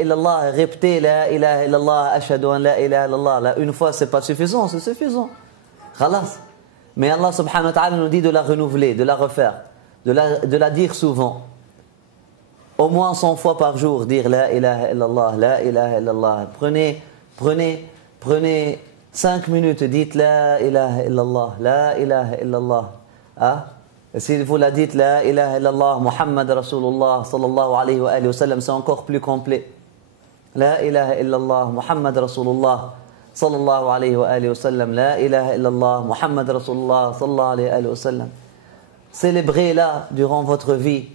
ilaha illallah, répétez la ilaha illallah, ashhadu an la ilaha illallah. Là, une fois, c'est pas suffisant, c'est suffisant. Khalas. Mais Allah subhanahu wa ta'ala nous dit de la renouveler, de la refaire, de la dire souvent. Au moins 100 fois par jour, dire la ilaha illallah, la ilaha illallah. Prenez 5 minutes, dites la ilaha illallah, la ilaha illallah. Hein? Et si vous la dites la ilaha illallah, Muhammad Rasulullah sallallahu alayhi wa sallam, c'est encore plus complet. La ilaha illallah, Muhammad Rasulullah sallallahu alayhi wa sallam, la ilaha illallah, Muhammad Rasulullah sallallahu alayhi wa sallam. Célébrez-la durant votre vie.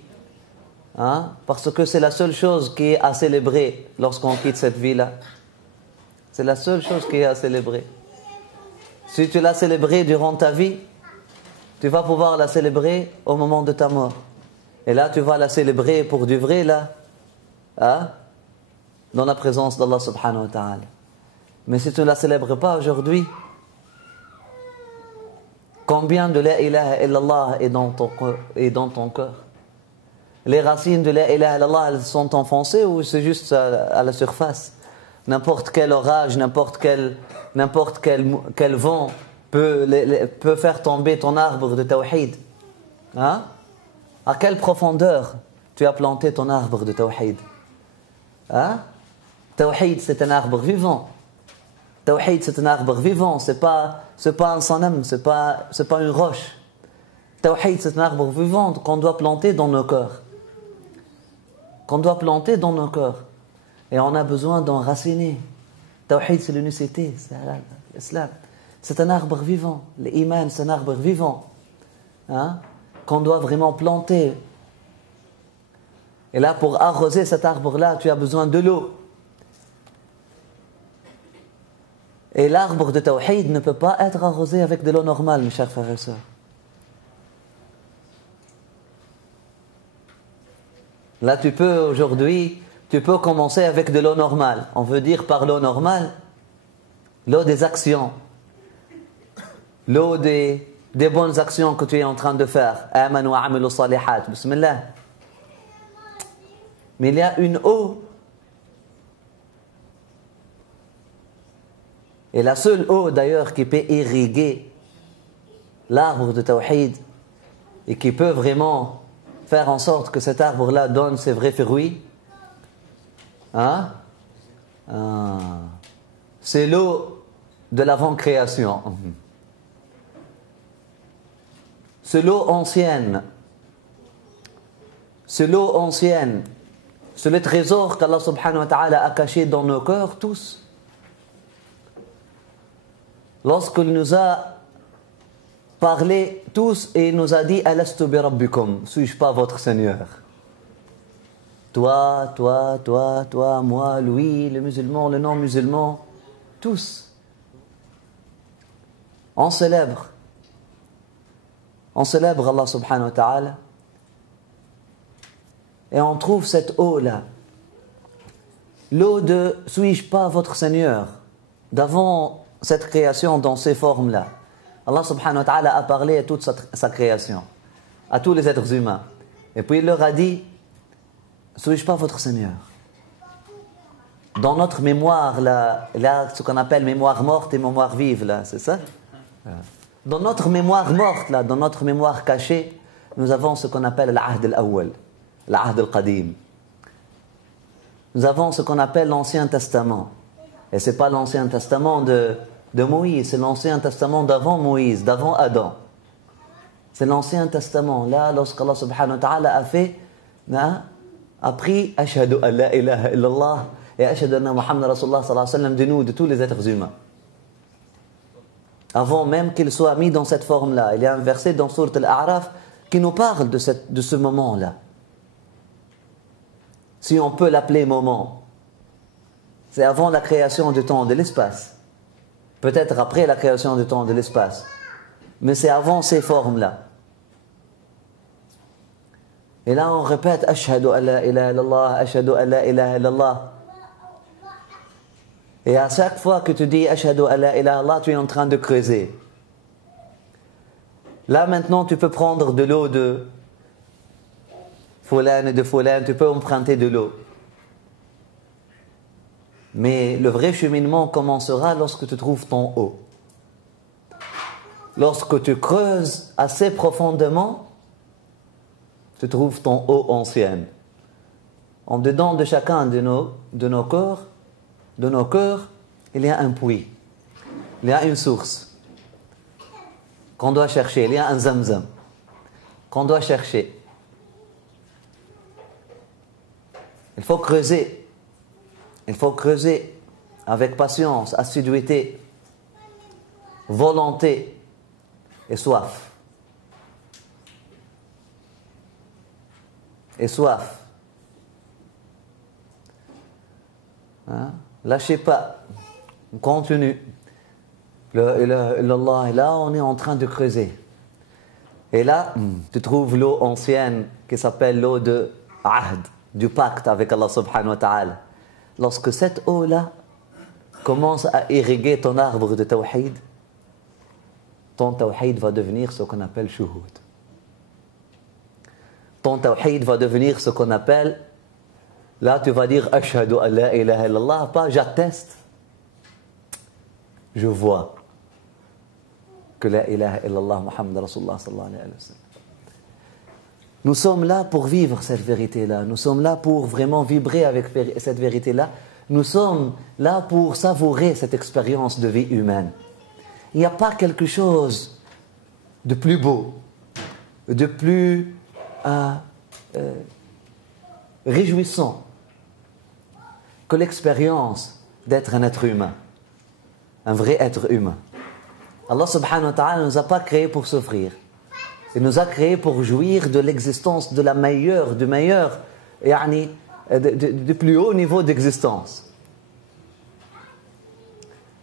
Hein? Parce que c'est la seule chose qui est à célébrer lorsqu'on quitte cette vie-là. C'est la seule chose qui est à célébrer. Si tu l'as célébrée durant ta vie, tu vas pouvoir la célébrer au moment de ta mort. Et là, tu vas la célébrer pour du vrai, là, hein? Dans la présence d'Allah subhanahu wa ta'ala. Mais si tu ne la célèbres pas aujourd'hui, combien de la ilaha illallah est dans ton cœur? Les racines de la ilaha illallah, elles sont enfoncées ou c'est juste à la surface? N'importe quel orage, n'importe quel vent peut faire tomber ton arbre de tawhid. Hein? À quelle profondeur tu as planté ton arbre de tawhid? Hein? Tawhid, c'est un arbre vivant. Tawhid, c'est un arbre vivant. C'est pas un sanam, c'est pas une roche. Tawhid, c'est un arbre vivant qu'on doit planter dans nos cœurs. Qu'on doit planter dans nos cœurs. Et on a besoin d'enraciner. Tawhid, c'est l'unicité, c'est l'islam. C'est un arbre vivant. L'iman, c'est un arbre vivant. Hein? Qu'on doit vraiment planter. Et là, pour arroser cet arbre-là, tu as besoin de l'eau. Et l'arbre de Tawhid ne peut pas être arrosé avec de l'eau normale, mes chers frères et sœurs. Là, tu peux commencer avec de l'eau normale. On veut dire par l'eau normale, l'eau des actions. L'eau des bonnes actions que tu es en train de faire. Amanu wa amilu salihat. Bismillah. Mais il y a une eau. Et la seule eau d'ailleurs qui peut irriguer l'arbre de Tawhid et qui peut vraiment faire en sorte que cet arbre-là donne ses vrais fruits, hein? C'est l'eau de l'avant-création. C'est l'eau ancienne. C'est l'eau ancienne. C'est le trésor qu'Allah subhanahu wa ta'ala a caché dans nos cœurs tous. Lorsqu'il nous a parlé tous et il nous a dit Alastu bi rabbikum, suis-je pas votre Seigneur? Toi, moi, lui, le musulman, le non-musulman, tous. On célèbre Allah subhanahu wa ta'ala et on trouve cette eau-là. L'eau de « Suis-je pas votre Seigneur » d'avant cette création dans ces formes-là. Allah subhanahu wa ta'ala a parlé à toute sa création, à tous les êtres humains. Et puis il leur a dit « Suis-je pas votre Seigneur » Dans notre mémoire, là, ce qu'on appelle mémoire morte et mémoire vive, là, c'est ça? Dans notre mémoire morte, là, dans notre mémoire cachée, nous avons ce qu'on appelle l'ahd al-awwal, l'ahd al-qadim. Nous avons ce qu'on appelle l'Ancien Testament. Et ce n'est pas l'Ancien Testament de Moïse, c'est l'Ancien Testament d'avant Moïse, d'avant Adam. C'est l'Ancien Testament. Là, lorsqu'Allah subhanahu wa ta'ala a pris Ashhadu an la ilaha illallah et Ashhadu anna Muhammad Rasulullah sallallahu alayhi wa sallam de nous, de tous les êtres humains. Avant même qu'il soit mis dans cette forme-là. Il y a un verset dans Sourate Al-A'raf qui nous parle de ce moment-là. Si on peut l'appeler moment. C'est avant la création du temps et de l'espace. Peut-être après la création du temps et de l'espace. Mais c'est avant ces formes-là. Et là on répète Ashhadu an la ilaha illallah, Ashhadu an la ilaha illallah. Et à chaque fois que tu dis Ashhadu an la ilaha illallah, tu es en train de creuser. Là maintenant tu peux prendre de l'eau de Fulan et de Fulan, tu peux emprunter de l'eau. Mais le vrai cheminement commencera lorsque tu trouves ton haut. Lorsque tu creuses assez profondément, tu trouves ton eau ancienne. En dedans de chacun de nos corps, il y a un puits. Il y a une source qu'on doit chercher. Il y a un zamzam qu'on doit chercher. Il faut creuser. Il faut creuser avec patience, assiduité, volonté et soif. Et soif. Hein? Lâchez pas. On continue. L'Allah est là, on est en train de creuser. Et là, tu trouves l'eau ancienne qui s'appelle l'eau de Ahd, du pacte avec Allah subhanahu wa ta'ala. Lorsque cette eau-là commence à irriguer ton arbre de tawhid, ton tawhid va devenir ce qu'on appelle shuhud. Ton tawhid va devenir ce qu'on appelle, là tu vas dire ashhadu an la ilaha illallah, pas j'atteste, je vois que la ilaha illallah Muhammad Rasulullah sallallahu alayhi wa sallam. Nous sommes là pour vivre cette vérité-là. Nous sommes là pour vraiment vibrer avec cette vérité-là. Nous sommes là pour savourer cette expérience de vie humaine. Il n'y a pas quelque chose de plus beau, de plus réjouissant que l'expérience d'être un être humain, un vrai être humain. Allah subhanahu wa ta'ala ne nous a pas créés pour souffrir. Il nous a créés pour jouir de l'existence de la meilleure, du meilleur, du plus haut niveau d'existence.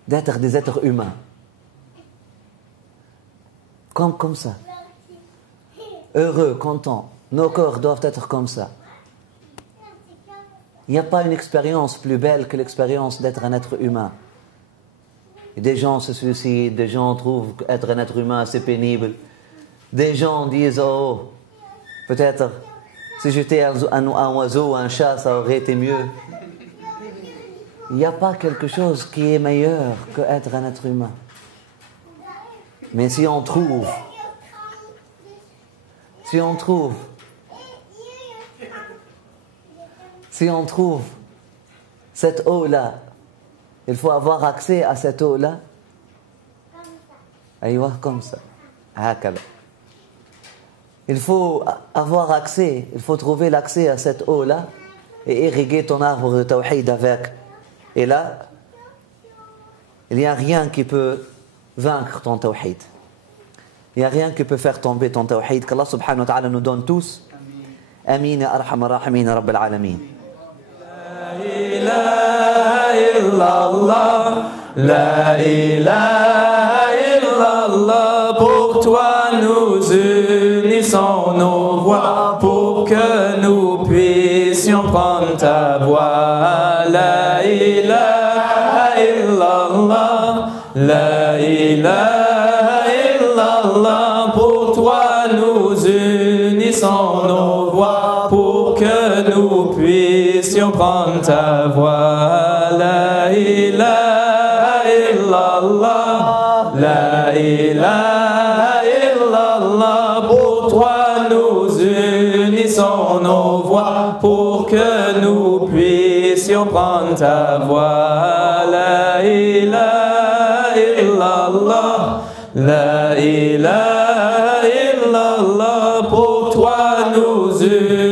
D'être des êtres humains. Comme ça. Heureux, contents. Nos corps doivent être comme ça. Il n'y a pas une expérience plus belle que l'expérience d'être un être humain. Et des gens se suicident, des gens trouvent qu'être un être humain c'est pénible. Des gens disent, oh, peut-être si j'étais un oiseau ou un chat, ça aurait été mieux. Il n'y a pas quelque chose qui est meilleur qu'être un être humain. Mais si on trouve cette eau-là, il faut avoir accès à cette eau-là. Aïwa, comme ça. Hakala. Il faut avoir accès, il faut trouver l'accès à cette eau-là et irriguer ton arbre de tawhid avec. Et là, il n'y a rien qui peut vaincre ton tawhid. Il n'y a rien qui peut faire tomber ton tawhid. Qu'Allah subhanahu wa ta'ala nous donne tous. Amin ya arhamar rahimin ya rabbil alamin. La ilaha illallah, la ilaha illallah, pour toi nous unissons nos voix, pour que nous puissions prendre ta voix. La ilaha illallah, la ilaha illallah, pour toi nous unissons nos voix, pour que nous puissions prendre ta voix. La ilaha illallah, la ilaha illallah, pour toi nous unissons nos voix, pour que nous puissions prendre ta voix. La ilaha illallah, la ilaha illallah, pour toi nous unissons